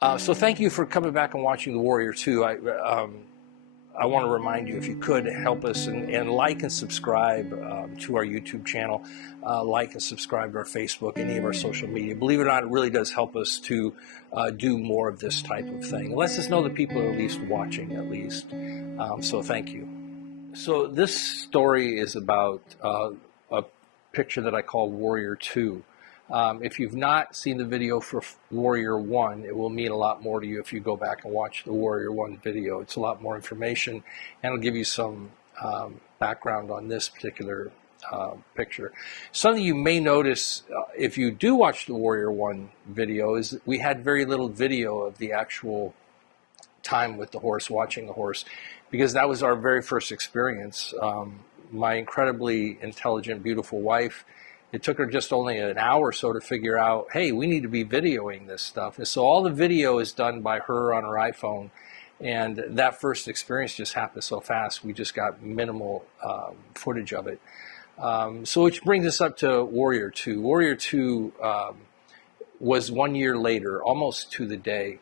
So thank you for coming back and watching The Warrior 2. I want to remind you, if you could, help us and like and subscribe to our YouTube channel, like and subscribe to our Facebook, any of our social media. Believe it or not, it really does help us to do more of this type of thing. It lets us know that people are at least watching, at least. So thank you. So this story is about a picture that I call Warrior 2. If you've not seen the video for Warrior 1, it will mean a lot more to you if you go back and watch the Warrior 1 video. It's a lot more information, and it'll give you some background on this particular picture. Something you may notice if you do watch the Warrior 1 video is that we had very little video of the actual time with the horse, watching the horse, because that was our very first experience. My incredibly intelligent, beautiful wife, it took her just only an hour or so to figure out, hey, we need to be videoing this stuff. And so all the video is done by her on her iPhone. And that first experience just happened so fast, we just got minimal footage of it. So which brings us up to Warrior 2. Warrior 2 was 1 year later, almost to the day.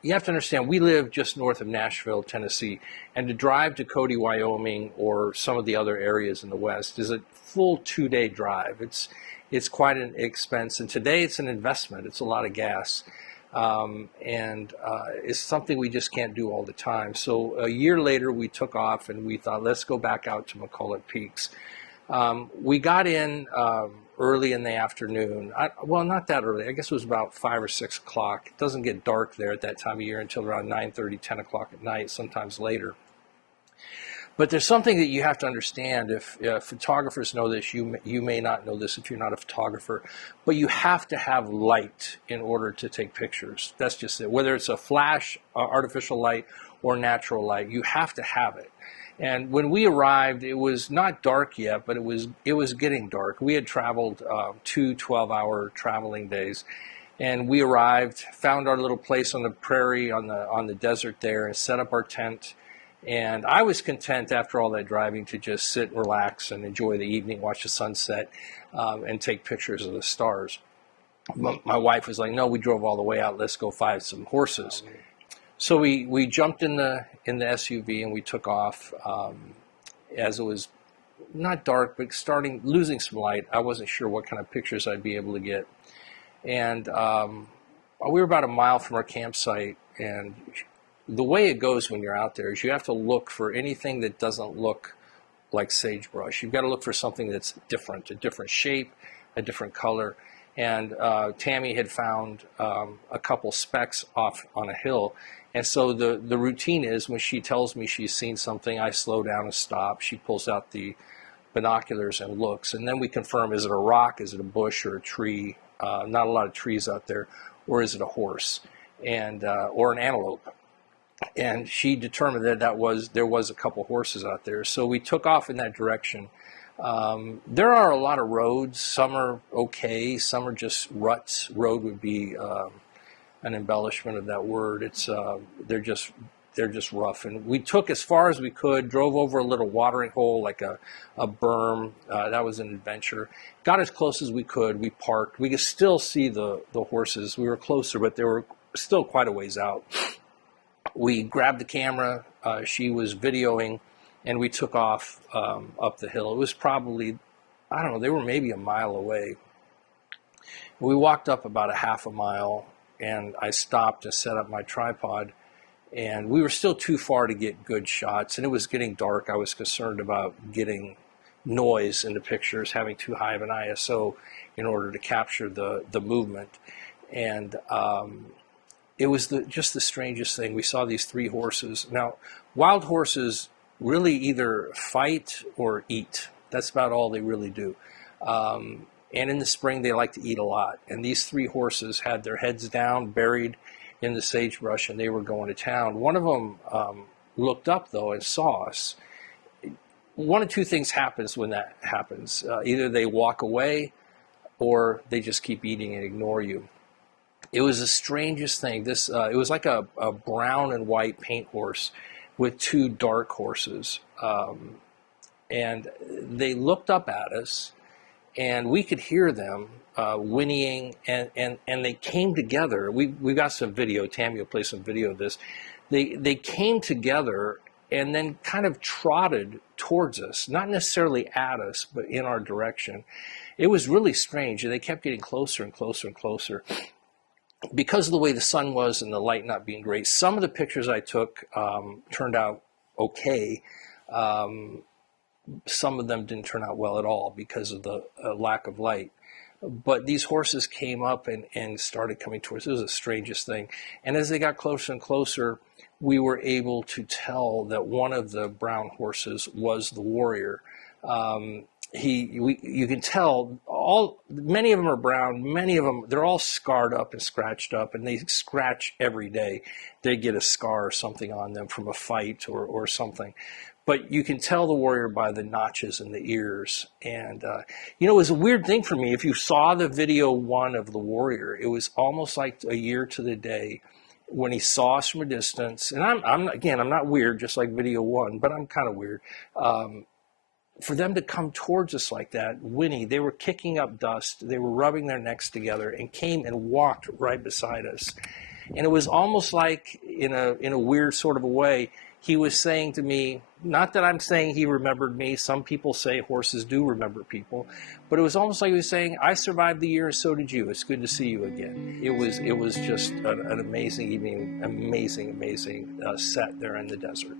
You have to understand, we live just north of Nashville, Tennessee, and to drive to Cody, Wyoming, or some of the other areas in the West is a full 2-day drive. It's quite an expense, and today it's an investment. It's a lot of gas, and it's something we just can't do all the time. So a year later, we took off, and we thought, let's go back out to McCullough Peaks. We got in early in the afternoon. Well, not that early. I guess it was about 5 or 6 o'clock. It doesn't get dark there at that time of year until around 9:30, 10 o'clock at night, sometimes later. But there's something that you have to understand. If photographers know this, you may not know this if you're not a photographer, but you have to have light in order to take pictures. That's just it. Whether it's a flash, artificial light, or natural light, you have to have it. And when we arrived, it was not dark yet, but it was getting dark. We had traveled 2 12-hour traveling days, and we arrived, found our little place on the prairie, on the desert there, and set up our tent. And I was content after all that driving to just sit and relax and enjoy the evening, watch the sunset, and take pictures of the stars. My wife was like, "No, we drove all the way out. Let's go find some horses." So we jumped in the SUV and we took off. As it was not dark, but losing some light, I wasn't sure what kind of pictures I'd be able to get. And we were about a mile from our campsite, and the way it goes when you're out there is you have to look for anything that doesn't look like sagebrush. You've got to look for something that's different, a different shape, a different color. And Tammy had found a couple specks off on a hill. And so the routine is, when she tells me she's seen something, I slow down and stop. She pulls out the binoculars and looks. And then we confirm, is it a rock, is it a bush or a tree? Not a lot of trees out there. Or is it a horse and or an antelope? And she determined that there was a couple horses out there. So we took off in that direction. There are a lot of roads. Some are okay. Some are just ruts. Road would be an embellishment of that word. They're just rough. And we took as far as we could, drove over a little watering hole, like a berm. That was an adventure. Got as close as we could. We parked. We could still see the horses. We were closer, but they were still quite a ways out. We grabbed the camera. She was videoing, and we took off up the hill. It was probably, I don't know, they were maybe a mile away. We walked up about a half a mile, and I stopped to set up my tripod, and we were still too far to get good shots, and it was getting dark. I was concerned about getting noise in the pictures, having too high of an ISO in order to capture the movement. And it was just the strangest thing. We saw these 3 horses. Now, wild horses really either fight or eat. That's about all they really do. And in the spring, they like to eat a lot. And these 3 horses had their heads down, buried in the sagebrush, and they were going to town. One of them looked up, though, and saw us. One of 2 things happens when that happens. Either they walk away, or they just keep eating and ignore you. It was the strangest thing. It was like a brown and white paint horse with 2 dark horses. And they looked up at us, and we could hear them. whinnying, and they came together. We got some video. Tammy will play some video of this. They came together and then kind of trotted towards us, not necessarily at us, but in our direction. It was really strange, and they kept getting closer and closer and closer. Because of the way the sun was and the light not being great, some of the pictures I took turned out okay. Some of them didn't turn out well at all because of the lack of light. But these horses came up and started coming towards us. It was the strangest thing. And as they got closer and closer, we were able to tell that one of the brown horses was the warrior. You can tell many of them are brown, many of them, they're all scarred up and scratched up, and they scratch every day. They get a scar or something on them from a fight or something. But you can tell the warrior by the notches in the ears. And, it was a weird thing for me. If you saw the video one of the warrior, it was almost like a year to the day when he saw us from a distance. And I'm not weird, just like video one, but I'm kind of weird. For them to come towards us like that, whinny, they were kicking up dust, they were rubbing their necks together, and came and walked right beside us. And it was almost like, in a weird sort of a way, he was saying to me, not that I'm saying he remembered me, some people say horses do remember people, but it was almost like he was saying, I survived the year and so did you, it's good to see you again. It was just an amazing evening, amazing set there in the desert.